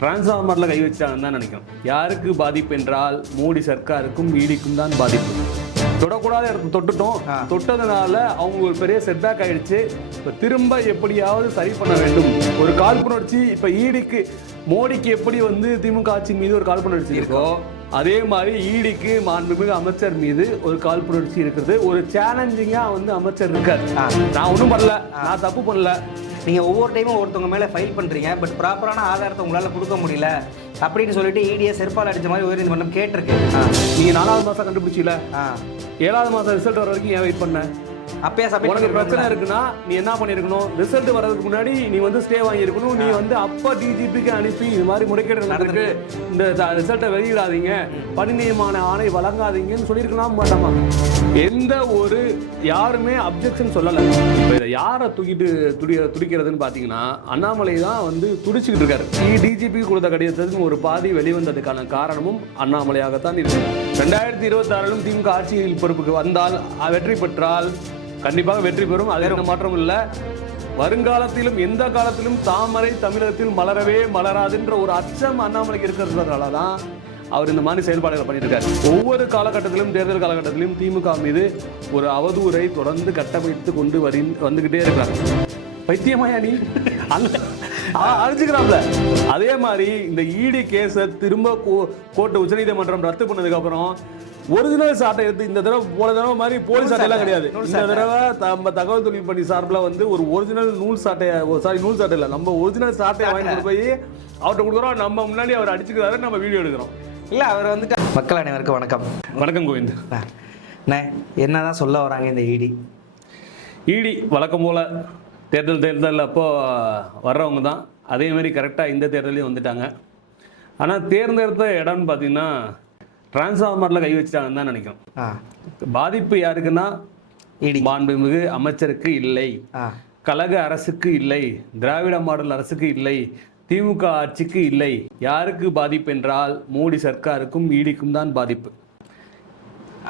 டிரான்ஸ்ஃபார்மரில் கை வச்சாங்கன்னு தான் நினைக்கிறோம். யாருக்கு பாதிப்பு என்றால் மோடி சர்க்காருக்கும் ஈடிக்கும் தான் பாதிப்பு. தொடக்கூடாத இடத்த தொட்டுட்டோம். தொட்டதுனால அவங்க ஒரு பெரிய செட்பேக் ஆயிடுச்சு. இப்போ திரும்ப எப்படியாவது சரி பண்ண வேண்டும். ஒரு காழ்ப்புணர்ச்சி இப்போ ஈடிக்கு மோடிக்கு எப்படி வந்து திமுக ஆட்சி மீது ஒரு காழ்ப்புணர்ச்சி இருக்கோ அதே மாதிரி ஈடிக்கு மாண்புமிகு அமைச்சர் மீது ஒரு காழ்ப்புணர்ச்சி இருக்குது ஒரு சேலஞ்சிங்கா வந்து அமைச்சர் இருக்கார். நான் ஒன்றும் பண்ணல. நான் தப்பு பண்ணல. நீங்க ஒவ்வொரு டைமும் ஒருத்தவங்க மேல ஃபைல் பண்றீங்க பட் ப்ராப்பரான ஆதாரத்தை உங்களால கொடுக்க முடியல அப்படின்னு சொல்லிட்டு E இடியை செருப்பால் அடிச்ச மாதிரி உயர்நீதிமன்றம் கேட்டிருக்கு ஆ. நீங்க நாலாவது மாசம் கண்டுபிடிச்சில ஆ. ஏழாவது மாசம் ரிசல்ட் வர வரைக்கும் ஏன் வெயிட் பண்ண அப்பயே சபை உனக்கு பிரச்சனை இருக்குன்னா நீ என்ன பண்ணிருக்கணும்? ரிசல்ட் வர்றதுக்கு முன்னாடி நீ வந்து ஸ்டே வாங்கியிருக்கணும். நீ வந்து அப்ப டிஜிபிக்கு அனுப்பி இது மாதிரி முறைகேடு நடந்திருக்கு. இந்த ரிசல்ட்டை வெளியிடாதீங்க. பணி நியமன ஆணை வழங்காதீங்கன்னு சொல்லியிருக்கலாம் மாட்டாமா எந்த ஒரு யாருமே அப்ஜெக்ஷன் சொல்லலை. இப்போ இதை யாரை தூக்கிட்டு துடி துடிக்கிறதுன்னு பார்த்தீங்கன்னா அண்ணாமலை தான் வந்து துடிச்சுக்கிட்டு இருக்காரு. டிஜிபி கொடுத்த கடிதத்துக்கு ஒரு பாதி வெளிவந்ததுக்கான காரணமும் அண்ணாமலையாகத்தான் இருக்கு. ரெண்டாயிரத்தி இருபத்தாறிலும் திமுக ஆட்சியில் பொறுப்புக்கு வந்தால் வெற்றி பெற்றால் கண்டிப்பாக வெற்றி பெறும். அது எந்த மாற்றம் இல்லை. வருங்காலத்திலும் எந்த காலத்திலும் தாமரை தமிழகத்தில் மலரவே மலராதுன்ற ஒரு அச்சம் அண்ணாமலைக்கு இருக்கிறதுனால தான் அவர் இந்த மாதிரி செயல்பாடுகளை பண்ணிட்டு இருக்காரு ஒவ்வொரு காலகட்டத்திலும் தேர்தல் காலகட்டத்திலும் திமுக மீது ஒரு அவதூறை தொடர்ந்து கட்டமைத்து கொண்டு வரி வந்துகிட்டே இருக்கிறார் பைத்தியமாயா நீ? அந்த அழிச்சுக்கிறாப்ல அதே மாதிரி இந்த இடி கேஸை திரும்ப கோ- கோர்ட்டு உச்சநீதிமன்றம் ரத்து பண்ணதுக்கப்புறம் ஒரிஜினல் சாட்டை எடுத்து இந்த தடவை போன தடவை மாதிரி போலீஸ் சாட்டை எல்லாம் கிடையாது. இந்த தடவை நம்ம தகவல் தொழில் பணி சார்பில் வந்து ஒரு ஒரிஜினல் நூல் சாட்டை சாரி நூல் சாட்டை இல்லை. நம்ம ஒரிஜினல் சாட்டையை வாங்கி கொண்டு போய் அவர்கிட்ட கொடுக்குறோம். நம்ம முன்னாடி அவர் அடிச்சுக்கிறாரு நம்ம வீடியோ எடுக்கிறோம். இல்ல அவர் வந்துட்டு மக்கள் அனைவருக்கும் வணக்கம். வணக்கம் கோவிந்த். ஆ. அண்ணே என்னதான் சொல்ல வராங்க இந்த E இடி இடி வழக்கம் போல தேர்தல் தேர்தல் அப்போ வர்றவங்க தான். அதே மாதிரி கரெக்டாக இந்த தேர்தலையும் வந்துட்டாங்க. ஆனால் தேர்ந்தெடுத்த இடம்னு பார்த்தீங்கன்னா டிரான்ஸ்ஃபார்மரில் கை வச்சிட்டாங்கன்னு தான் நினைக்கிறோம் பாதிப்பு யாருக்குன்னா? மாண்புமிகு அமைச்சருக்கு இல்லை. கழக அரசுக்கு இல்லை. திராவிட மாடல் அரசுக்கு இல்லை. திமுக ஆட்சிக்கு இல்லை. யாருக்கு பாதிப்பு என்றால் மோடி சர்க்காருக்கும் ஈடிக்கும் தான் பாதிப்பு.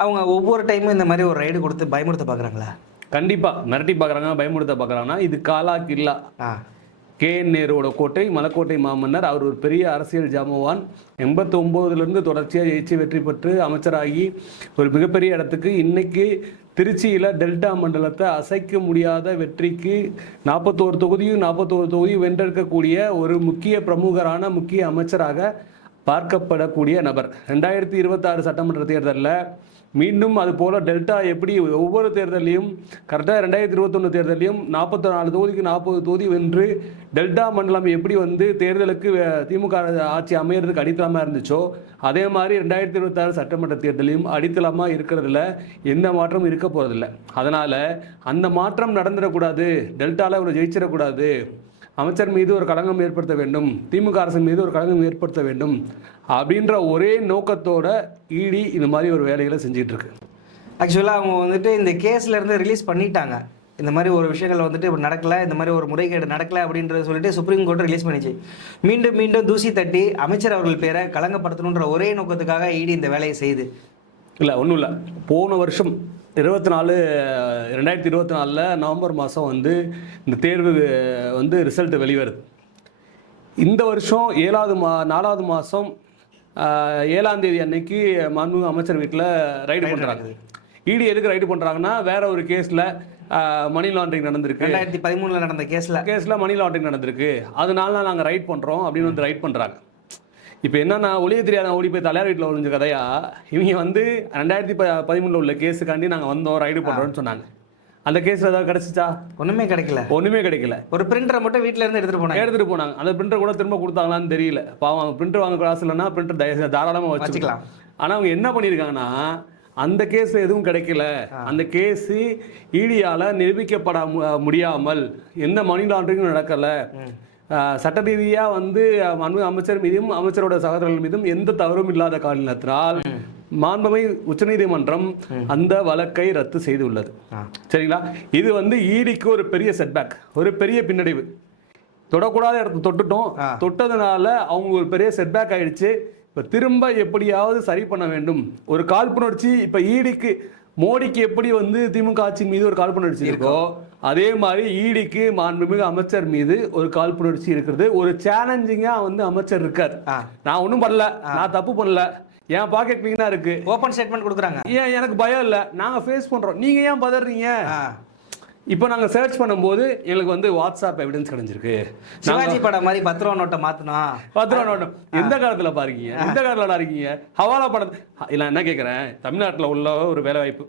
அவங்க ஒவ்வொரு டைமும் இந்த மாதிரி ஒரு ரைடு கொடுத்து பயமுறுத்த பார்க்குறாங்களா? கண்டிப்பா. மிரட்டி பார்க்குறாங்க பயமுறுத்த பார்க்குறாங்கன்னா இது காலா கில்லா கேஎன் நேருவோட கோட்டை மலக்கோட்டை மாமன்னர் அவர் ஒரு பெரிய அரசியல் ஜாமவான். எண்பத்தி ஒம்போதுலேருந்து தொடர்ச்சியாக ஜெயிச்சு வெற்றி பெற்று அமைச்சராகி ஒரு மிகப்பெரிய இடத்துக்கு இன்னைக்கு திருச்சியில் டெல்டா மண்டலத்தை அசைக்க முடியாத வெற்றிக்கு நாற்பத்தோரு தொகுதியும் நாற்பத்தோரு தொகுதியும் வென்றெடுக்கக்கூடிய ஒரு முக்கிய பிரமுகரான முக்கிய அமைச்சராக பார்க்கப்படக்கூடிய நபர். ரெண்டாயிரத்தி இருபத்தாறு சட்டமன்ற தேர்தலில் மீண்டும் அதுபோல் டெல்டா எப்படி ஒவ்வொரு தேர்தலையும் கரெக்டாக ரெண்டாயிரத்தி இருபத்தொன்று தேர்தலையும் நாற்பத்தி நாலு தொகுதிக்கு நாற்பது தொகுதி வென்று டெல்டா மண்டலம் எப்படி வந்து தேர்தலுக்கு திமுக ஆட்சி அமையிறதுக்கு அடித்தளமாக இருந்துச்சோ அதே மாதிரி ரெண்டாயிரத்தி இருபத்தாறு சட்டமன்ற தேர்தலையும் அடித்தளமாக இருக்கிறதுல எந்த மாற்றமும் இருக்க போகிறதில்ல அதனால் அந்த மாற்றம் நடந்துடக்கூடாது டெல்டாவில் இவ்வளோ ஜெயிச்சிடக்கூடாது அமைச்சர் மீது ஒரு களங்கம் ஏற்படுத்த வேண்டும் திமுக அரசு மீது ஒரு களங்கம் ஏற்படுத்த வேண்டும் அப்படின்ற ஒரே நோக்கத்தோட இடி இந்த மாதிரி ஒரு வேலைகளை செஞ்சுட்டு இருக்கு. ஆக்சுவலாக அவங்க வந்துட்டு இந்த கேஸ்ல இருந்து ரிலீஸ் பண்ணிட்டாங்க. இந்த மாதிரி ஒரு விஷயங்கள் வந்துட்டு இப்படி நடக்கல இந்த மாதிரி ஒரு முறைகேடு நடக்கல அப்படின்றத சொல்லிட்டு சுப்ரீம் கோர்ட் ரிலீஸ் பண்ணிச்சு. மீண்டும் மீண்டும் தூசி தட்டி அமைச்சர் அவர்கள் பேரை களங்கப்படுத்தணுன்ற ஒரே நோக்கத்துக்காக இடி இந்த வேலையை செய்யுது இல்லை ஒன்றும் இல்லை. போன வருஷம் இருபத்தி நாலு ரெண்டாயிரத்தி இருபத்தி நாலில் நவம்பர் மாதம் வந்து இந்த தேர்வு வந்து ரிசல்ட் வெளிவருது. இந்த வருஷம் ஏழாவது மா நாலாவது மாதம் ஏழாம் தேதி அன்னைக்கு மாண்புமிகு அமைச்சர் வீட்டில் ரைடு பண்ணுறாங்க இடி எதுக்கு ரைடு பண்ணுறாங்கன்னா வேற ஒரு கேஸில் மணி லாண்டரிங் நடந்திருக்கு. ரெண்டாயிரத்தி பதிமூணுல நடந்த கேஸ்ல கேஸில் மணி லாண்டரிங் நடந்திருக்கு. அதனால நாங்கள் ரைட் பண்ணுறோம் அப்படின்னு வந்து ரைட் பண்ணுறாங்க இப்போ என்னன்னா ஒளிய தெரியாத ஓடி போய் தலையார் வீட்டில் ஒழிஞ்ச கதையா? இவங்க வந்து ரெண்டாயிரத்தி ப பதிமூணில் உள்ள கேஸுக்காண்டி நாங்கள் வந்தோம் ரைடு பண்ணுறோம்னு சொன்னாங்க. அந்த கேஸில் ஏதாவது கிடச்சிச்சா? ஒண்ணுமே கிடைக்கல. ஒன்றுமே கிடைக்கல. ஒரு பிரிண்டரை மட்டும் வீட்ல இருந்து எடுத்துட்டு போனாங்க. எடுத்துகிட்டு போனாங்க. அந்த பிரிண்டர் கூட திரும்ப கொடுத்தாங்களான்னு தெரியல. பாவம் பிரிண்டர் வாங்க காசு இல்லைன்னா பிரிண்டர் தய தாராளமாக வச்சுக்கலாம். ஆனால் அவங்க என்ன பண்ணியிருக்காங்கன்னா அந்த கேஸ் எதுவும் கிடைக்கல. அந்த கேஸ் ஈடியால நிரூபிக்கப்பட முடியாமல் எந்த மணி லாண்டரிங்கும் நடக்கல. சட்ட ரீதியாக வந்து மனு அமைச்சர் மீதும் அமைச்சரோட சகோதரர்கள் மீதும் எந்த தவறும் இல்லாத காரணத்தினால் மாண்புமை உச்சநீதிமன்றம் அந்த வழக்கை ரத்து செய்துள்ளது. சரிங்களா? இது வந்து ஈடிக்கு ஒரு பெரிய செட்பேக் ஒரு பெரிய பின்னடைவு. தொடக்கூடாத இடத்த தொட்டுட்டோம். தொட்டதுனால அவங்க ஒரு பெரிய செட்பேக் ஆயிடுச்சு. இப்போ திரும்ப எப்படியாவது சரி பண்ண வேண்டும். ஒரு காழ்ப்புணர்ச்சி இப்போ ஈடிக்கு மோடிக்கு எப்படி வந்து திமுக ஆட்சி மீது ஒரு காழ்ப்புணர்ச்சி இருக்கோ. அதே மாதிரி ஈடிக்கு மாண்புமிகு அமைச்சர் மீது ஒரு காழ்ப்புணர்ச்சி இருக்கிறது. ஒரு சேலஞ்சிங்கா வந்து அமைச்சர் இருக்கார். நான் ஒன்றும் பண்ணல. நான் தப்பு பண்ணல. என் பாக்கெட் கிளீனா இருக்கு. ஓப்பன் ஸ்டேட்மெண்ட் கொடுக்குறாங்க. ஏன் எனக்கு பயம் இல்லை? நாங்க ஃபேஸ் பண்றோம். நீங்க ஏன் பதறீங்க. இப்போ நாங்க சர்ச் பண்ணும்போது எங்களுக்கு வந்து வாட்ஸ்அப் எவிடன்ஸ் கிடைஞ்சிருக்கு சிவாஜி படம் மாதிரி பத்து ரூபா நோட்டை மாத்தணும்? பத்து ரூபா நோட்டம் எந்த காலத்துல பாருக்கீங்க? எந்த காலத்துல இருக்கீங்க ஹவாலா படம் இல்ல என்ன கேட்குறேன் தமிழ்நாட்டுல உள்ள ஒரு வேலை வாய்ப்பு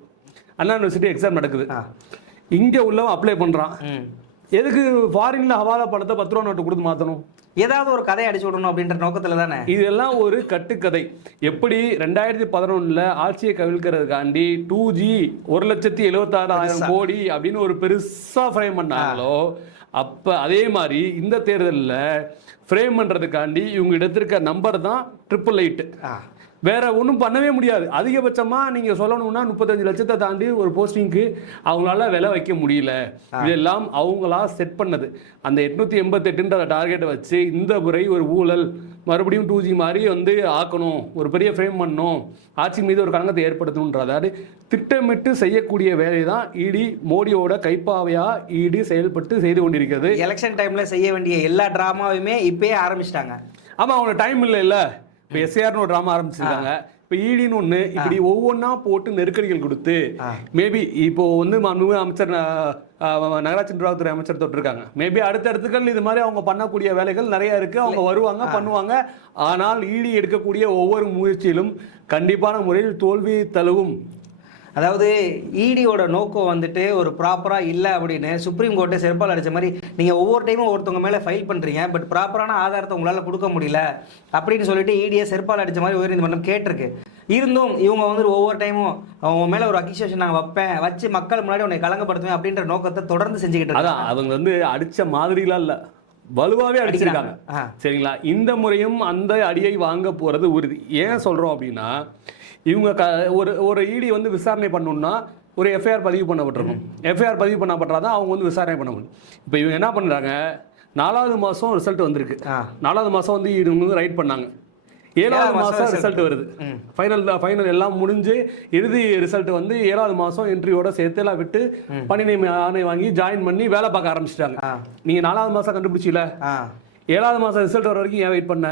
அண்ணா யூனிவர்சிட்டி எக்ஸாம் நடக்குது. இங்க உள்ளவன் அப்ளை பண்றான். ம். எதுக்கு ஃபாரின்ல ஹவாலா படத்தை பத்து ரூபா நோட்டு கொடுத்து மாத்தணும்? ஏதாவது ஒரு கதை அடிச்சு விடணும் அப்படின்ற நோக்கத்துல தானே? இதெல்லாம் ஒரு கட்டுக்கதை. எப்படி ரெண்டாயிரத்தி பதினொன்னுல ஆட்சியை கவிழ்க்கிறதுக்காண்டி டூ ஜி ஒரு லட்சத்தி எழுபத்தாறாயிரம் கோடி அப்படின்னு ஒரு பெருசா ஃப்ரேம் பண்ணாங்களோ அப்ப அதே மாதிரி இந்த தேர்தலில் ஃப்ரேம் பண்றதுக்காண்டி இவங்க எடுத்திருக்க நம்பர் தான் ட்ரிபிள் எயிட். வேற ஒன்றும் பண்ணவே முடியாது. அதிகபட்சமா நீங்க சொல்லணும்னா முப்பத்தஞ்சு லட்சத்தை தாண்டி ஒரு போஸ்டிங்க்கு அவங்களால விலை வைக்க முடியல. இதெல்லாம் அவங்களா செட் பண்ணது. அந்த எட்நூத்தி எண்பத்தெட்டுன்ற டார்கெட்டை வச்சு இந்த முறை ஒரு ஊழல் மறுபடியும் டூ ஜி மாதிரி வந்து ஆக்கணும். ஒரு பெரிய ஃப்ரேம் பண்ணணும். ஆட்சி மீது ஒரு களங்கத்தை ஏற்படுத்தணுன்றதாரு திட்டமிட்டு செய்யக்கூடிய வேலை தான் இடி மோடியோட கைப்பாவையா இடி செயல்பட்டு செய்து கொண்டிருக்கிறது. எலெக்ஷன் டைம்ல செய்ய வேண்டிய எல்லா டிராமாவுமே இப்பயே ஆரம்பிச்சிட்டாங்க. ஆமா அவனுக்கு டைம் இல்லை இல்ல இப்போ எஸ்ஏஆர்னு ஒரு ட்ராமா ஆரம்பிச்சிருக்காங்க. இப்போ ஈடின்னு ஒன்று இப்படி ஒவ்வொன்றா போட்டு நெருக்கடிகள் கொடுத்து. மேபி இப்போ வந்து மாண்புமிகு அமைச்சர் நகராட்சி நிர்வாகத்துறை அமைச்சர் தொட்டிருக்காங்க. மேபி அடுத்தடுத்துகள் இது மாதிரி அவங்க பண்ணக்கூடிய வேலைகள் நிறைய இருக்கு. அவங்க வருவாங்க பண்ணுவாங்க. ஆனால் ஈடி எடுக்கக்கூடிய ஒவ்வொரு முயற்சியிலும் கண்டிப்பான முறையில் தோல்வி தழுவும். அதாவது இடியோட நோக்கம் வந்துட்டு ஒரு ப்ராப்பராக இல்லை அப்படின்னு சுப்ரீம் கோர்ட்டை செருப்பால் அடிச்ச மாதிரி நீங்கள் ஒவ்வொரு டைமும் ஒருத்தவங்க மேலே ஃபைல் பண்ணுறீங்க பட் ப்ராப்பரான ஆதாரத்தை உங்களால் கொடுக்க முடியல அப்படின்னு சொல்லிட்டு இடியை செருப்பால் அடிச்ச மாதிரி உயர்நீதிமன்றம் கேட்டிருக்கு. இருந்தும் இவங்க வந்துட்டு ஒவ்வொரு டைமும் அவங்க மேலே ஒரு அக்யூசேஷன் நான் வைப்பேன் வச்சு மக்கள் முன்னாடி உன்னை கலங்கப்படுத்துவேன் அப்படின்ற நோக்கத்தை தொடர்ந்து செஞ்சுக்கிட்டு அதான் அவங்க வந்து அடிச்ச மாதிரிலாம் இல்ல. வலுவாவே அடிச்சிருக்காங்க. சரிங்களா? இந்த முறையும் அந்த அடியை வாங்க போறது உறுதி. ஏன் சொல்றோம் அப்படின்னா இவங்க க ஒரு ஒரு இடி வந்து விசாரணை பண்ணணும்னா ஒரு எஃப்ஐஆர் பதிவு பண்ணப்பட்டிருக்கும். எஃப்ஐஆர் பதிவு பண்ணப்பட்டாதான் அவங்க வந்து விசாரணை பண்ண முடியும். இப்போ இவங்க என்ன பண்றாங்க? நாலாவது மாசம் ரிசல்ட் வந்திருக்கு. நாலாவது மாசம் வந்து இவங்க வந்து ரைட் பண்ணாங்க. ஏழாவது result. ரிசல்ட் வருது. ஃபைனல் ஃபைனல் எல்லாம் முடிஞ்சு இறுதி ரிசல்ட் வந்து ஏழாவது மாசம் என்ட்ரியோட சேர்த்து எல்லாம் விட்டு பணி நியமன ஆணை வாங்கி ஜாயின் பண்ணி வேலை பார்க்க ஆரம்பிச்சிட்டாங்க. ஆ. நீங்க நாலாவது மாசம் கண்டுபிடிச்சில? ஏழாவது மாசம் ரிசல்ட் வர வரைக்கும் ஏன் வெயிட் பண்ண?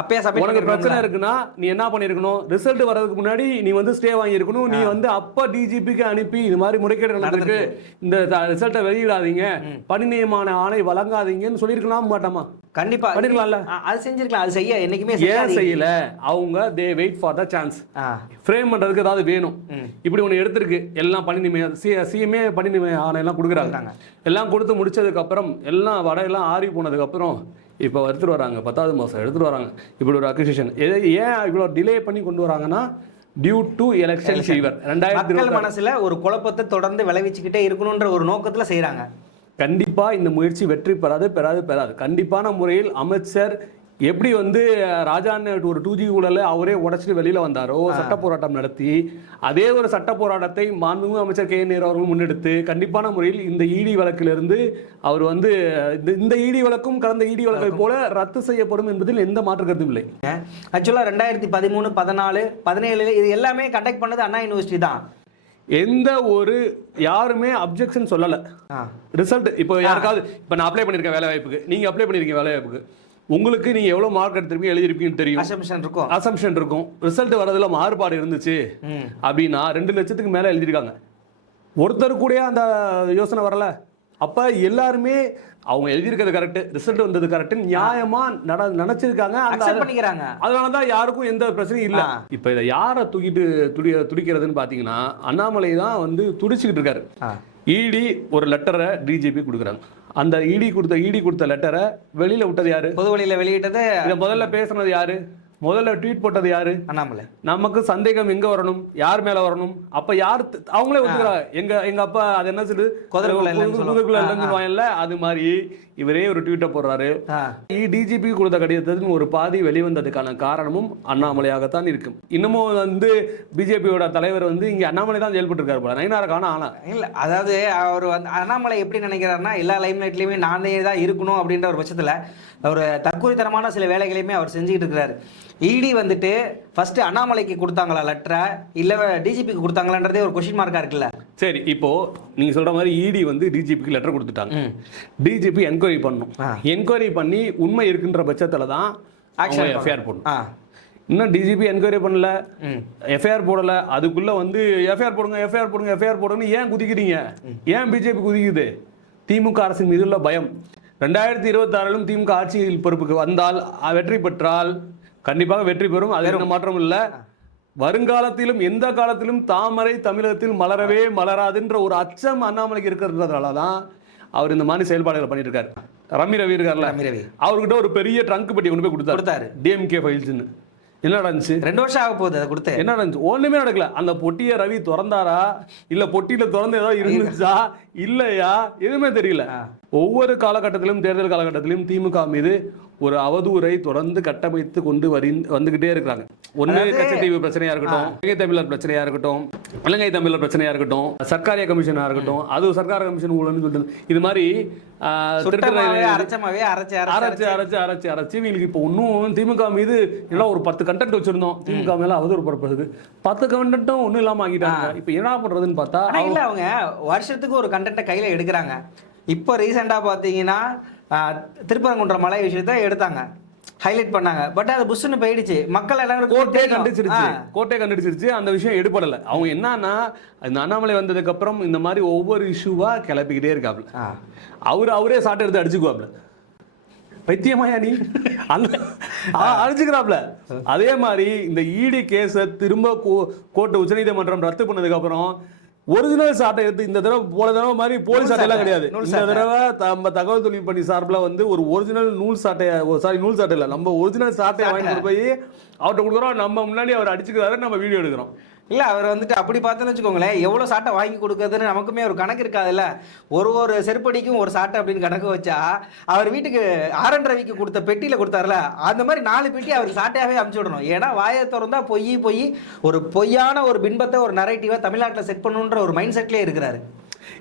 அப்பயே சப்மிட் உனக்கு பிரச்சனை இருக்குன்னா நீ என்ன பண்ணிருக்கணும்? ரிசல்ட் வர்றதுக்கு முன்னாடி நீ வந்து ஸ்டே வாங்கியிருக்கணும். நீ வந்து அப்ப டிஜிபிக்கு அனுப்பி இது மாதிரி முறைகேடு நடந்திருக்கு. இந்த ரிசல்ட்டை வெளியிடாதீங்க. பணி நியமன ஆணை வழங்காதீங்கன்னு சொல்லியிருக்கலாம் மாட்டாமா கண்டிப்பா. பண்ணிருக்கலாம்ல? அது செஞ்சிருக்கலாம். அது செய்ய என்னைக்குமே ஏன். செய்யல? அவங்க they wait for the chance frame பண்றதுக்கு ஏதாவது வேணும். இப்படி ஒன்று எடுத்திருக்கு. எல்லாம் பணி நிமைய சி சிஎம்ஏ பணி நிமைய ஆணையெல்லாம் எல்லாம் கொடுக்குறாங்க. எல்லாம் கொடுத்து முடிச்சதுக்கு அப்புறம் எல்லாம் வடையெல்லாம் ஆறி போனதுக்கு அப்புறம் இப்போ எடுத்துட்டு வராங்க பத்தாவது மாதம் எடுத்துட்டு வராங்க. இப்படி ஒரு அக்யூசிஷன் ஏன் இவ்வளோ டிலே பண்ணி கொண்டு வராங்கன்னா டியூ டு எலெக்ஷன் ஃபீவர் ரெண்டாயிரத்தி மக்கள் மனசுல ஒரு குழப்பத்தை தொடர்ந்து விளைவிச்சுக்கிட்டே இருக்கணும்ன்ற ஒரு நோக்கத்துல செய்றாங்க. கண்டிப்பா இந்த முயற்சி வெற்றி பெறாது பெறாது பெறாது. கண்டிப்பான முறையில் அமைச்சர் எப்படி வந்து ராஜான்னு ஒரு டூ ஜி ஊழல அவரே உடைச்சிட்டு வெளியில வந்தாரோ சட்ட போராட்டம் நடத்தி அதே ஒரு சட்ட போராட்டத்தை மாண்புமிகு அமைச்சர் கே. நேரு அவர்கள் முன்னெடுத்து கண்டிப்பான முறையில் இந்த இடி வழக்கிலிருந்து அவர் வந்து இந்த- இடி வழக்கும் கடந்த இடி வழக்கை போல ரத்து செய்யப்படும் என்பதில் எந்த மாற்று கருத்தும் இல்லை. ஆக்சுவலாக ரெண்டாயிரத்தி பதிமூணு பதினாலு பதினேழு இது எல்லாமே கண்டக்ட் பண்ணது அண்ணா யூனிவர்சிட்டி தான். எந்த ஒரு யாருமே அப்ஜெக்ஷன் சொல்லல. ரிசல்ட் இப்போ யாருக்காவது இப்போ நான் அப்ளை பண்ணியிருக்கேன் வேலை வாய்ப்புக்கு. நீங்க அப்ளை பண்ணிருக்கீங்க வேலை வாய்ப்புக்கு. உங்களுக்கு நீங்க எவ்வளவு மார்க் எடுத்திருப்பீங்க எழுதிருப்பீங்கன்னு தெரியும். அசம்ஷன் இருக்கும். அசம்ஷன் இருக்கும். ரிசல்ட் வரதுல மாறுபாடு இருந்துச்சு. அப்படின்னா ரெண்டு லட்சத்துக்கு மேல எழுதிருக்காங்க ஒருத்தர் கூட அந்த யோசனை வரல. அப்ப எல்லாருமே அவங்க எழுதியிருக்கிறது கரெக்ட் ரிசல்ட் வந்தது கரெக்ட் நியாயமா நட நினைச்சிருக்காங்க. அந்த அக்செப்ட் பண்ணிக்கிறாங்க. அதனால தான் யாருக்கும் எந்த பிரச்சனையும் இல்ல. இப்போ இதை யாரை தூக்கிட்டு துடி துடிக்கிறதுன்னு பார்த்தீங்கன்னா அண்ணாமலை தான் வந்து துடிச்சுக்கிட்டு இருக்காரு. இடி ஒரு லெட்டரை டிஜிபி கொடுக்குறாங்க. அந்த இடி கொடுத்த இடி கொடுத்த லெட்டரை வெளியில விட்டது யாரு? பொது வழியில வெளியிட்டது இதை முதல்ல பேசுனது யாரு? முதல்ல ட்வீட் போட்டது யாரு? அண்ணாமலை. நமக்கு சந்தேகம் எங்க வரணும்? யார் மேல வரணும்? அப்ப யார் அவங்களே ஒத்துக்கிறாங்க. எங்க எங்க அப்பா அது என்ன சொல்லுது. குதிரைக்குள்ள இல்லைன்னு சொல்லுவாங்கல்ல அது மாதிரி இவரே ஒரு ட்வீட்டை போடுறாரு. டிஜிபி கொடுத்த கடிதத்தின் ஒரு பாதி வெளிவந்ததுக்கான காரணமும் அண்ணாமலையாகத்தான் இருக்கும். இன்னமும் வந்து பிஜேபியோட தலைவர் வந்து இங்க அண்ணாமலை தான் செயல்பட்டு இருக்காரு போல. நைனார காண ஆனா இல்ல அதாவது அவர் வந்து அண்ணாமலை எப்படி நினைக்கிறாருன்னா எல்லா லைம்லைட்லயுமே நானே தான் இருக்கணும் அப்படின்ற ஒரு பட்சத்துல ஒரு தற்கொலைத்தனமான சில வேலைகளையுமே அவர் செஞ்சுக்கிட்டு இருக்கிறாரு. இடி வந்துட்டு ஃபர்ஸ்ட் அண்ணாமலைக்கு கொடுத்தாங்களா லெட்டரை இல்ல டிஜிபிக்கு கொடுத்தாங்களான்றதே ஒரு கொஸ்டின் மார்க்கா இருக்குல்ல? சரி இப்போ நீங்க சொல்ற மாதிரி இடி வந்து டிஜிபிக்கு லெட்டர் கொடுத்துட்டாங்க. டிஜிபி என்கொயரி பண்ணணும் ஆ. என்கொயரி பண்ணி உண்மை இருக்குன்ற பட்சத்துல தான் Action எஃப்ஐஆர் போடணும். இன்னும் டிஜிபி என்கொயரி பண்ணல. எஃப்ஐஆர் போடல. அதுக்குள்ள வந்து எஃப்ஐஆர் போடுங்க எஃப்ஐஆர் போடுங்க எஃப்ஐஆர் போடுங்கன்னு ஏன் குதிக்கிறீங்க? ஏன் பிஜேபி குதிக்குது? திமுக அரசின் மீது உள்ள பயம். ரெண்டாயிரத்தி இருபத்தாறிலும் திமுக ஆட்சியில் பொறுப்புக்கு வந்தால் வெற்றி பெற்றால் கண்டிப்பாக வெற்றி பெறும். அது எந்த மாற்றம் இல்ல? வருங்காலத்திலும் எந்த காலத்திலும் தாமரை தமிழகத்தில் மலரவே மலராதுன்ற ஒரு அச்சம் அண்ணாமலைக்கு இருக்கிறதுனால தான் அவர் இந்த மாதிரி செயல்பாடுகளை பண்ணிட்டு இருக்காரு ரம்மி ரவி இருக்கார்ல? ரம்மி ரவி. அவர்கிட்ட ஒரு பெரிய ட்ரங்க் பெட்டி கொண்டு போய் கொடுத்தாரு. கொடுத்தாரு. டிஎம்கே ஃபைல்ஸ்னு என்ன நடந்துச்சு? ரெண்டு வருஷம் ஆக போகுது அதை கொடுத்து. என்ன நடந்துச்சு? ஒண்ணுமே நடக்கல. அந்த பொட்டியை ரவி திறந்தாரா? இல்ல பொட்டியில திறந்து ஏதாவது இருந்துச்சா? இல்லையா? எதுவுமே தெரியல. ஒவ்வொரு காலகட்டத்திலும் தேர்தல் காலகட்டத்திலும் திமுக மீது ஒரு அவதூறை தொடர்ந்து கட்டமைத்து கொண்டு வரி வந்துகிட்டே இருக்கிறாங்க. அதாவது- கச்சத்தீவு பிரச்சனையா இருக்கட்டும் இலங்கை தமிழர் பிரச்சனையா இருக்கட்டும் இலங்கை தமிழர் பிரச்சனையா இருக்கட்டும் சர்க்காரிய கமிஷனா இருக்கட்டும் அது சர்க்கார கமிஷன் ஊழல்னு சொல்லிட்டு இது மாதிரி அரைச்சு அரைச்சு அரைச்சு அரைச்சு. இவங்களுக்கு இப்போ இன்னும் திமுக மீது எல்லாம் ஒரு பத்து கண்டென்ட் வச்சிருந்தோம். திமுக மேல அவதூறு பரப்புறதுக்கு. பத்து கண்டென்ட்டும் ஒண்ணும் இல்லாம ஆக்கிட்டாங்க. இப்போ என்ன பண்றதுன்னு பார்த்தா இல்ல அவங்க வருஷத்துக்கு ஒரு கண்டென்ட்டை கையில எடுக்கிறாங்க. இப்போ ரீசெண்டா பாத்தீங்கன்னா ஆஹ், திருப்பரங்குன்றம் மலை விஷயத்த எடுத்தாங்க. ஹைலைட் பண்ணாங்க. பட் அது புஷ்னு போயிடுச்சு. மக்கள் எல்லாரும் கோர்ட்டே. கண்டிச்சிருச்சு. கோர்ட்டே கண்டிச்சிருச்சு. அந்த விஷயம் எடுபடல. அவங்க என்னன்னா இந்த அண்ணாமலை வந்ததுக்கு அப்புறம் இந்த மாதிரி ஒவ்வொரு இஷ்யூவா கிளப்பிக்கிட்டே இருக்காப்ல. அவரு அவரே சாட்டை எடுத்து அடிச்சுக்குவாப்ல. பைத்தியமாயா நீ? அடிச்சுக்கிறாப்ல. அதே மாதிரி இந்த இடி கேஸை திரும்ப கோ- கோர்ட்டு உச்சநீதிமன்றம் ரத்து பண்ணதுக்கு அப்புறம் ஒரிஜினல் சாட்டை எடுத்து இந்த தடவை போன தடவை மாதிரி போலீஸ் நூல் சாட்டை எல்லாம் சாட்டை, கிடையாது. இந்த. தடவை நம்ம தகவல் தொழில்நுட்ப பணி சார்பில் வந்து ஒரு ஒரிஜினல் நூல் சாட்டையை சாரி நூல் சாட்டை இல்லை. நம்ம ஒரிஜினல் சாட்டையை வாங்கி கொண்டு போய் அவர்கிட்ட கொடுக்குறோம். நம்ம முன்னாடி அவர் அடிச்சுக்கிறாரு நம்ம வீடியோ எடுக்கிறோம். இல்ல அவர் வந்துட்டு அப்படி பார்த்தோன்னு வச்சுக்கோங்களேன் எவ்வளவு சாட்டை வாங்கி கொடுக்குறதுன்னு நமக்குமே ஒரு கணக்கு இருக்காதுல்ல? ஒரு ஒரு செருப்படிக்கும் ஒரு சாட்டை அப்படின்னு கணக்கு வச்சா அவர் வீட்டுக்கு ஆரன் ரவிக்கு கொடுத்த பெட்டியில கொடுத்தாருல அந்த மாதிரி நாலு பெட்டி அவருக்கு சாட்டையாவே அமுச்சு விடணும். ஏன்னா வாயை திறந்தா பொய் பொய் ஒரு பொய்யான ஒரு பின்பத்தை ஒரு நரேட்டிவா தமிழ்நாட்டுல செட் பண்ணுன்ற ஒரு மைண்ட் செட்லயே இருக்கிறாரு.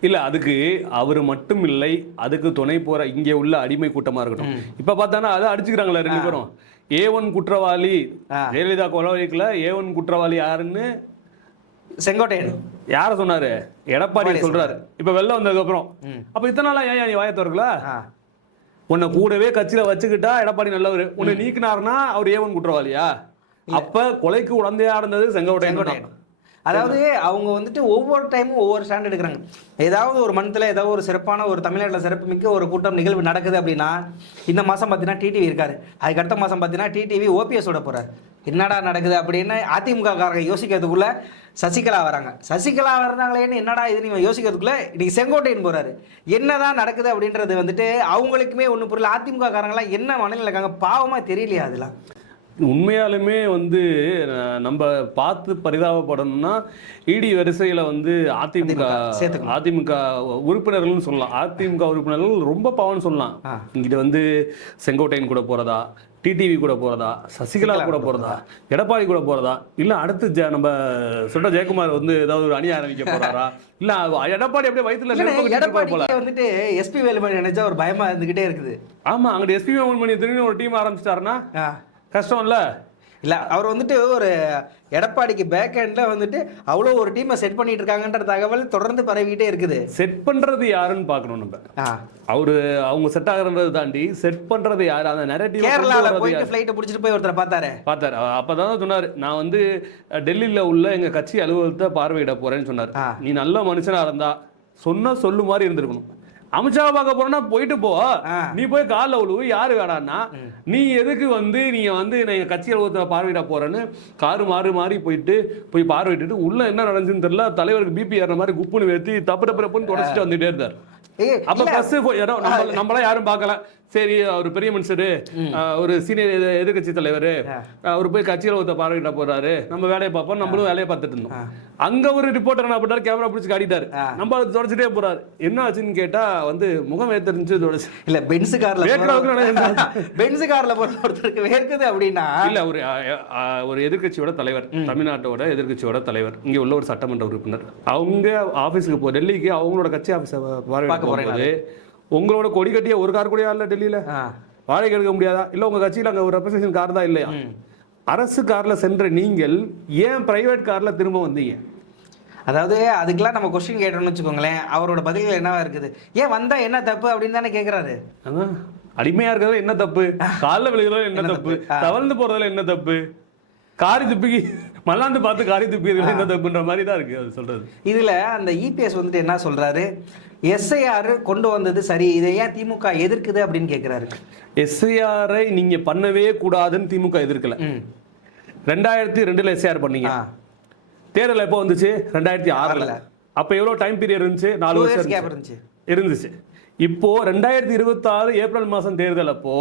இல்ல அதுக்கு அவர் மட்டும் இல்லை அதுக்கு துணை போற இங்கே உள்ள அடிமை கூட்டமா இருக்கட்டும். இப்ப பார்த்தானா அதை அடிச்சுக்கிறாங்களே ரெண்டு பேரும். ஏ ஒன் குற்றவாளி. ஜெயலலிதா கொலை வழக்குல ஏ ஒன் குற்றவாளி யாருன்னு செங்கோட்டையன். யார சொன்னாரு? எடப்பாடி சொல்றாரு. இப்ப வெளில வந்ததுக்கு அப்புறம். அப்ப இத்தனை நாளா ஏன் நீ வாயை திறக்கல. உன்னை கூடவே கட்சியில வச்சுக்கிட்டா எடப்பாடி நல்லவர். உன்னை நீக்கினாருன்னா அவர் ஏவன் குற்றவாளியா? அப்ப கொலைக்கு உடந்தையா இருந்தது செங்கோட்டையன். அதாவது அவங்க வந்துட்டு ஒவ்வொரு டைமும் ஒவ்வொரு ஸ்டாண்ட் எடுக்கிறாங்க. ஏதாவது ஒரு மந்த்தில் ஏதாவது ஒரு சிறப்பான ஒரு தமிழ்நாட்டில் சிறப்புமிக்க ஒரு கூட்டம் நிகழ்வு நடக்குது அப்படின்னா இந்த மாதம் பார்த்தீங்கன்னா டிடிவி இருக்காரு. அதுக்கு அடுத்த மாதம் பார்த்தீங்கன்னா டிடிவி ஓபிஎஸ் ஓட போறாரு. என்னடா நடக்குது அப்படின்னு அதிமுக காரங்க யோசிக்கிறதுக்குள்ள சசிகலா வராங்க. சசிகலா வர்றாங்களேன்னு என்னடா இது நீங்கள் யோசிக்கிறதுக்குள்ள இன்னைக்கு செங்கோட்டையன் போறாரு. என்னதான் நடக்குது அப்படின்றது வந்துட்டு அவங்களுக்குமே ஒன்று புரியல. அதிமுக காரங்களாம் என்ன மனநிலை இருக்காங்க பாவமாக தெரியலையா அதெல்லாம்? உண்மையாலுமே வந்து நம்ம பார்த்து பரிதாபப்படணும்னா இடி வரிசையில வந்து அதிமுக. அதிமுக உறுப்பினர்கள்னு சொல்லலாம். அதிமுக உறுப்பினர்கள் ரொம்ப பாவம்னு சொல்லலாம். இங்கிட்ட வந்து செங்கோட்டையன் கூட போறதா? டிடிவி கூட போறதா? சசிகலா கூட போறதா? எடப்பாடி கூட போறதா? இல்ல அடுத்து ஜெ- நம்ம சொல்ற ஜெயக்குமார் வந்து ஏதாவது ஒரு அணி ஆரம்பிக்க போறாரா? இல்ல எடப்பாடி அப்படியே போல எடப்பாடி வந்துட்டு எஸ்பி வேலுமணி நினைச்சா ஒரு பயமா இருந்துகிட்டே இருக்குது. ஆமா அங்கிட்ட எஸ்பி மணி திரும்பி ஒரு டீம் ஆரம்பிச்சிட்டாருன்னா. கஷ்டம் இல்ல இல்ல அவர் வந்துட்டு ஒரு எடப்பாடிக்கு பேக் ஹேண்ட்ல வந்துட்டு அவ்வளோ ஒரு டீமை செட் பண்ணிட்டு இருக்காங்கன்ற தகவல் தொடர்ந்து பரவிக்கிட்டே இருக்குது. செட் பண்றது யாருன்னு பார்க்கணும் நம்ம. அவரு அவங்க செட் ஆகுறதை தாண்டி செட் பண்றது யாரு? அந்த நெரட்டிவ் கேரளால போயிட்டு ஃப்ளைட்டை பிடிச்சிட்டு போய் ஒருத்தரை பார்த்தாரு. பார்த்தாரு. அவ- அப்பதான் சொன்னாரு நான் வந்து டெல்லியில உள்ள எங்க கட்சி அலுவலகத்தை பார்வையிட போறேன்னு சொன்னாரு. நீ நல்ல மனுஷனா இருந்தா சொன்ன சொல்லு மாதிரி இருந்திருக்கணும். அமித்ஷாவை பார்க்க போறேன்னா போயிட்டு போ. நீ போய் காலில் உழுவு யாரு வேணான்னா. நீ எதுக்கு வந்து நீங்க வந்து நான் எங்க கட்சி அலுவலகத்தை பார்வையிட போறேன்னு காரு மாறு மாறி போயிட்டு போய் பார்வையிட்டுட்டு உள்ள என்ன நடந்துச்சுன்னு தெரியல. தலைவருக்கு பிபி ஏற மாதிரி குப்புன்னு ஏற்றி தப்பு தப்பு தப்புன்னு தொடச்சிட்டு வந்துட்டே இருந்தார். அப்ப பஸ் நம்ம நம்மளாம் யாரும் பார்க்கல. சரி அவர் பெரிய மனுஷரு. ஒரு சீனியர் எதிர்கட்சி தலைவர். அவர் போய் கட்சியில் ஒருத்த பார்வையிட்ட போறாரு. நம்ம வேலையை பார்ப்போம் நம்மளும் வேலையை பார்த்துட்டு இருந்தோம். அங்க ஒரு ரிப்போர்ட்டர் என்ன பண்ணாரு கேமரா பிடிச்சி காட்டிட்டாரு. நம்ம அதை தொடச்சிட்டே போறாரு. என்ன ஆச்சுன்னு கேட்டா வந்து முகம் ஏத்தரிஞ்சு தொடச்சு. இல்ல பென்ஸ் கார்ல. பென்ஸ் கார்ல போற ஒருத்தருக்கு வேர்க்குது அப்படின்னா? இல்ல ஒரு ஒரு எதிர்க்கட்சியோட தலைவர் தமிழ்நாட்டோட எதிர்க்கட்சியோட தலைவர். இங்க உள்ள ஒரு சட்டமன்ற உறுப்பினர். அவங்க ஆபீஸ்க்கு போ டெல்லிக்கு அவங்களோட கட்சி ஆபீஸை பார்க்க போகும்போது உங்களோட கொடி கட்டிய ஒரு கார் கூடயா இல்ல டெல்லியில. வாடகை எடுக்க முடியாதா? இல்ல உங்க கட்சியில அங்க ஒரு ரெப்ரசன்டேஷன் கார் தான் இல்லையா? அரசு கார்ல சென்ற நீங்கள் ஏன் பிரைவேட் கார்ல திரும்ப வந்தீங்க? அதாவது அதுக்கெல்லாம் நம்ம கொஸ்டின் கேட்டோம்னு வச்சுக்கோங்களேன். அவரோட பதில்கள் என்னவா இருக்குது? ஏன் வந்தா என்ன தப்பு அப்படின்னு தானே கேட்குறாரு அடிமையா இருக்கிறதுல என்ன தப்பு? காலில் விழுகிறதுல என்ன தப்பு. தவழ்ந்து போறதுல என்ன தப்பு? காரி துப்பிக்கு மல்லாந்து பார்த்து காரி துப்பிக்கிறதுல என்ன தப்புன்ற மாதிரி தான் இருக்கு அது சொல்றது. இதுல அந்த இபிஎஸ் வந்துட்டு என்ன சொல்றாரு? எஸ்ஐஆர் கொண்டு வந்தது சரி இதை ஏன் திமுக எதிர்க்குது அப்படின்னு கேட்குறாரு எஸ்ஐஆரை நீங்க பண்ணவே கூடாதுன்னு திமுக எதிர்க்கல. ரெண்டாயிரத்தி ரெண்டுல எஸ்ஐஆர் பண்ணீங்க. தேர்தல் எப்போ வந்துச்சு? ரெண்டாயிரத்தி ஆறுல. அப்ப எவ்வளவு டைம் பீரியட் இருந்துச்சு? நாலு வருஷம் இருந்துச்சு. இருந்துச்சு. இப்போ ரெண்டாயிரத்தி இருபத்தாறு ஏப்ரல் மாசம் தேர்தல் அப்போ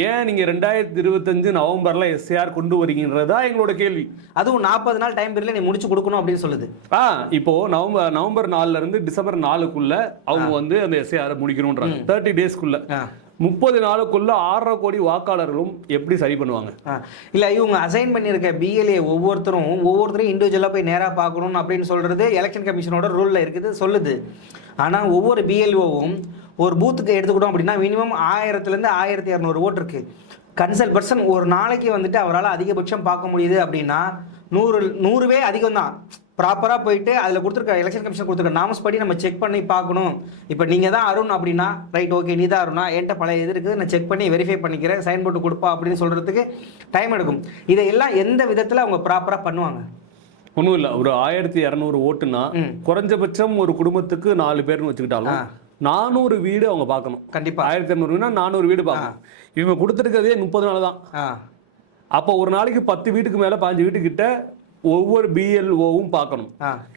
ஏன் நீங்க ரெண்டாயிரத்தி இருபத்தஞ்சு நவம்பர்ல எஸ்ஏஆர் கொண்டு வரீங்கன்றதா எங்களோட கேள்வி. அதுவும் நாற்பது நாள் டைம் பீரியட்ல நீ முடிச்சு கொடுக்கணும் அப்படின்னு சொல்லுது. ஆ இப்போ நவம்பர் நவம்பர் நாலுல இருந்து டிசம்பர் நாலுக்குள்ள அவங்க வந்து அந்த எஸ்ஏஆர் முடிக்கணும்ன்றாங்க. தேர்ட்டி டேஸ்க்குள்ள முப்பது நாளுக்குள்ள ஆறரை கோடி வாக்காளர்களும் எப்படி சரி பண்ணுவாங்க? இல்லை இல்ல இவங்க அசைன் பண்ணியிருக்க பிஎல்ஏ ஒவ்வொருத்தரும் ஒவ்வொருத்தரும் இண்டிவிஜுவலாக போய் நேராக பார்க்கணும் அப்படின்னு சொல்றது எலெக்ஷன் கமிஷனோட ரூல்ல இருக்குது சொல்லுது. ஆனா ஒவ்வொரு பிஎல்ஓவும் ஒரு பூத்துக்கு எடுத்துக்கிட்டோம் அப்படின்னா மினிமம் ஆயிரத்துலேருந்து ஆயிரத்தி இரநூறு ஓட்டு இருக்கு. கன்சல்ட் பர்சன் ஒரு நாளைக்கு வந்துட்டு அவரால் அதிகபட்சம் பார்க்க முடியுது அப்படின்னா நூறு நூறுவே அதிகம் தான் ப்ராப்பராக போயிட்டு அதில் கொடுத்துருக்க எலெக்ஷன் கமிஷன் கொடுத்துருக்க நாமஸ் படி நம்ம செக் பண்ணி பார்க்கணும். இப்போ நீங்கள் தான் அருண் அப்படின்னா ரைட் ஓகே நீ தான் அருணா என்கிட்ட பழைய இது இருக்குது நான் செக் பண்ணி வெரிஃபை பண்ணிக்கிறேன் சைன் போட்டு கொடுப்பா அப்படின்னு சொல்கிறதுக்கு டைம் எடுக்கும். இதையெல்லாம் எந்த விதத்தில் அவங்க ப்ராப்பராக பண்ணுவாங்க? ஒன்றும் இல்லை. ஒரு ஆயிரத்தி இரநூறு ஓட்டுனா. குறைஞ்சபட்சம் ஒரு குடும்பத்துக்கு நாலு பேர்னு வச்சுக்கிட்டாலும். நானூறு வீடு அவங்க பார்க்கணும். கண்டிப்பாக ஆயிரத்தி இரநூறு வீடுனா நானூறு வீடு பார்க்கணும். இவங்க கொடுத்துருக்கதே முப்பது நாள் தான். அப்போ ஒரு நாளைக்கு பத்து வீட்டுக்கு மேலே பாஞ்சு வீட்டுக்கிட்ட ஒவ்வொரு பிஎல்ஓவும் பார்க்கணும்.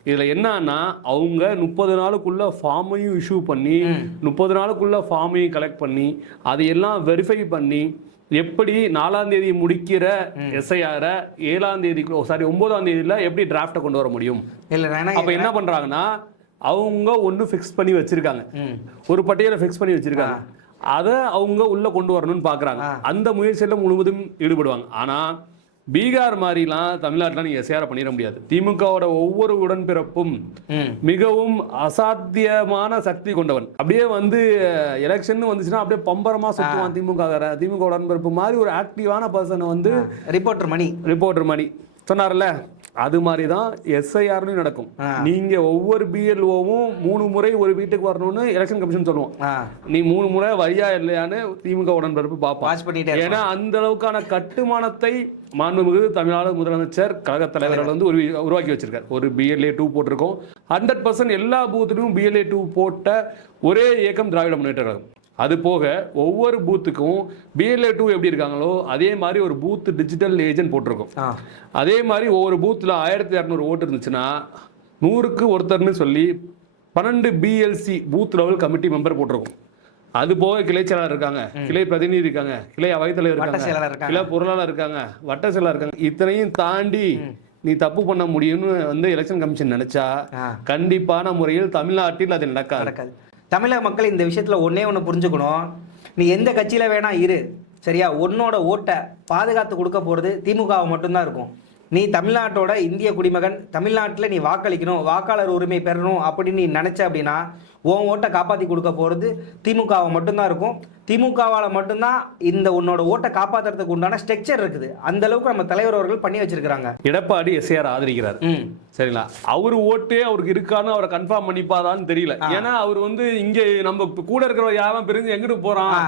இதில் என்னன்னா அவங்க முப்பது நாளுக்குள்ள ஃபார்மையும் இஷ்யூ பண்ணி முப்பது நாளுக்குள்ள ஃபார்மையும் கலெக்ட் பண்ணி அதையெல்லாம் வெரிஃபை பண்ணி எப்படி நாலாம் தேதி முடிக்கிற எஸ்ஐஆரை ஏழாம் தேதி சாரி ஒன்பதாம் தேதியில எப்படி டிராஃப்டை கொண்டு வர முடியும்? அப்போ என்ன பண்றாங்கன்னா அவங்க ஒன்று ஃபிக்ஸ் பண்ணி வச்சிருக்காங்க. ஒரு பட்டியலை ஃபிக்ஸ் பண்ணி வச்சிருக்காங்க. அதை அவங்க உள்ள கொண்டு வரணும்னு பார்க்கறாங்க அந்த முயற்சியில் முழுவதும் ஈடுபடுவாங்க. ஆனா பீகார் மாதிரிலாம் தமிழ்நாட்டில் நீங்கள் எஸ்ஆர் பண்ணிட முடியாது. திமுகவோட ஒவ்வொரு உடன்பிறப்பும் மிகவும் அசாத்தியமான சக்தி கொண்டவன். அப்படியே வந்து எலெக்ஷன் வந்துச்சுன்னா அப்படியே பம்பரமா சுத்துவான் திமுக திமுக உடன்பிறப்பு மாதிரி ஒரு ஆக்டிவான பர்சனை வந்து ரிப்போர்ட்டர் மணி. ரிப்போர்ட்டர் மணி. சொன்னார்ல? அது மாதிரி தான் எஸ்ஐஆர்லையும் நடக்கும். நீங்க ஒவ்வொரு பிஎல்ஓவும் மூணு முறை ஒரு வீட்டுக்கு வரணும்னு எலெக்ஷன் கமிஷன் சொல்லுவோம். நீ மூணு முறை வரியா இல்லையான்னு திமுக உடன்பிறப்பு இருப்பான். ஏன்னா அந்த அளவுக்கான கட்டுமானத்தை மாண்புமிகு தமிழ்நாடு முதலமைச்சர் கழக தலைவர்கள் வந்து உருவி உருவாக்கி வச்சிருக்காரு. ஒரு பிஎல்ஏ டூ போட்டிருக்கோம். ஹண்ட்ரட் பர்சன்ட் எல்லா பூத்துலையும் பிஎல்ஏ டூ போட்ட ஒரே இயக்கம் திராவிட முன்னேற்ற கழகம். அது போக ஒவ்வொரு பூத்துக்கும் பிஎல்ஏ டூ எப்படி இருக்காங்களோ அதே மாதிரி ஒரு பூத் டிஜிட்டல் ஏஜென்ட் போட்டிருக்கோம். அதே மாதிரி ஒவ்வொரு பூத்தில் ஆயிரத்தி இரநூறு ஓட்டு இருந்துச்சுன்னா நூறுக்கு ஒருத்தர்னு சொல்லி பன்னெண்டு BLC booth level committee member போட்டிருக்கோம். அது போக கிளை செயலாளர் இருக்காங்க. கிளை பிரதிநிதி இருக்காங்க. கிளை அவைத்தலைவர் இருக்காங்க. கிளை பொருளாளர் இருக்காங்க. வட்ட செயலாளர் இருக்காங்க. இத்தனையும் தாண்டி நீ தப்பு பண்ண முடியும்னு வந்து எலெக்ஷன் கமிஷன் நினைச்சா. கண்டிப்பான முறையில் தமிழ்நாட்டில் அது நடக்காது. தமிழக மக்கள் இந்த விஷயத்தில் ஒன்றே ஒன்று புரிஞ்சுக்கணும். நீ எந்த கட்சியில் வேணால் இரு. சரியா? உன்னோட ஓட்டை பாதுகாத்து கொடுக்க போகிறது திமுகவை மட்டும்தான் இருக்கும். நீ தமிழ்நாட்டோட இந்திய குடிமகன் தமிழ்நாட்டில் நீ வாக்களிக்கணும் வாக்காளர் உரிமை பெறணும் அப்படின்னு நீ நினைச்ச அப்படின்னா உன் ஓட்டை காப்பாற்றி கொடுக்க போகிறது திமுகவை மட்டும்தான் இருக்கும். திமுகவால் மட்டும்தான் இந்த உன்னோட ஓட்டை காப்பாற்றுறதுக்கு உண்டான ஸ்ட்ரக்சர் இருக்குது. அந்த அளவுக்கு நம்ம தலைவர் அவர்கள் பண்ணி வச்சிருக்கிறாங்க. எடப்பாடி எஸ்ஏஆர் ஆதரிக்கிறார். சரிங்களா? அவர் ஓட்டே அவருக்கு இருக்கான்னு அவரை கன்ஃபார்ம் பண்ணிப்பாதான்னு தெரியல. ஏன்னா அவர் வந்து இங்க நம்ம கூட இருக்கிற யாரும் பிரிஞ்சு எங்கிட்டு போறான்.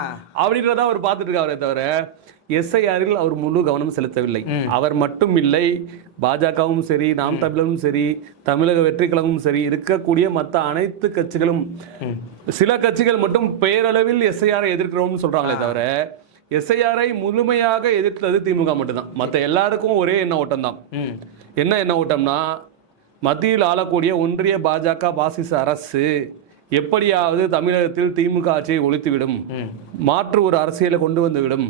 அப்படின்றத அவர் பார்த்துட்டு இருக்காரே தவிர எஸ்ஐஆரில் அவர் முழு கவனம் செலுத்தவில்லை. அவர் மட்டும் இல்லை பாஜகவும் சரி நாம் தமிழரும் சரி தமிழக வெற்றி கழகமும் சரி இருக்கக்கூடிய மற்ற அனைத்து கட்சிகளும் சில கட்சிகள் மட்டும் பெயரளவில் எஸ்ஐஆரை எதிர்க்கிறோம்னு சொல்றாங்களே தவிர எஸ்ஐஆரை முழுமையாக எதிர்த்தது திமுக மட்டும்தான். மற்ற எல்லாருக்கும் ஒரே எண்ண ஓட்டம் தான் என்ன என்ன ஓட்டம்னா மத்தியில் ஆளக்கூடிய ஒன்றிய பாஜக பாசிச அரசு எப்படியாவது தமிழகத்தில் திமுக ஆட்சியை ஒழித்துவிடும். மாற்று ஒரு அரசியலை கொண்டு வந்து விடும்.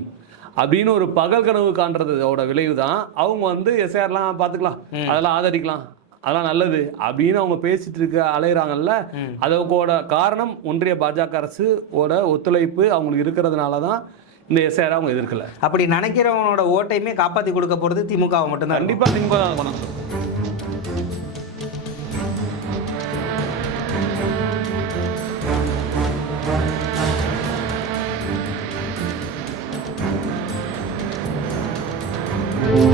அப்படின்னு ஒரு பகல் கனவு காண்றதோட விளைவு தான் அவங்க வந்து எஸ்ஆர்லாம் பார்த்துக்கலாம். அதெல்லாம் ஆதரிக்கலாம். அதெல்லாம் நல்லது அப்படின்னு அவங்க பேசிட்டு இருக்க அலையிறாங்கல்ல? அதோட காரணம் ஒன்றிய பாஜக அரசு ஓட ஒத்துழைப்பு அவங்களுக்கு இருக்கிறதுனால தான் இந்த எஸ்ஆர் அவங்க எதிர்க்கல. அப்படி நினைக்கிறவனோட ஓட்டையுமே காப்பாற்றி கொடுக்க போகிறது திமுகவை மட்டும்தான். இருக்கும். கண்டிப்பா திமுக தான்